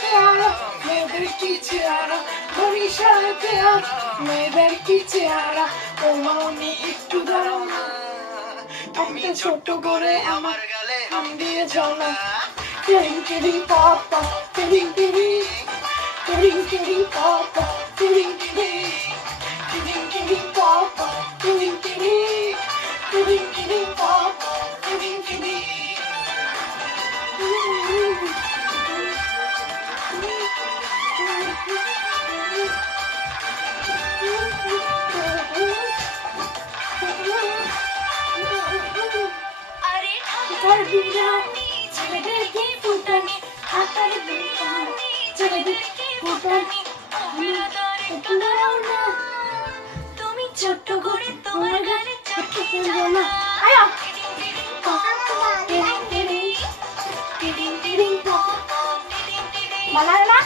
পেয়ারা মেয়েদের কি চেহারা বরিশাল পেয়ারা মেয়েদের কি চেহারা ও মামনি একটু দাঁড়াও না তুমি ছোট করে আমার গালে হাম দিয়ে যাও না টিরিং টিরিং পাপা টিরিং টিরিং টিরিং টিরিং পাপা টিরিং টিরিং টিরিং টিরিং পাপা টিরিং টিরিং টিরিং টিরিং পাপা টিরিং টিরিং আরে হাতার বিরানি ছেলেদের কি ফুটানি হাতার বিরানি ছেলেদের কি ফুটানি একটু দাঁড়াও না তুমি ছোট্ট করে তোমার গালে চোখে ফেলবো না আয়া টিরিং টিরিং টিরিং টিরিং বানায় না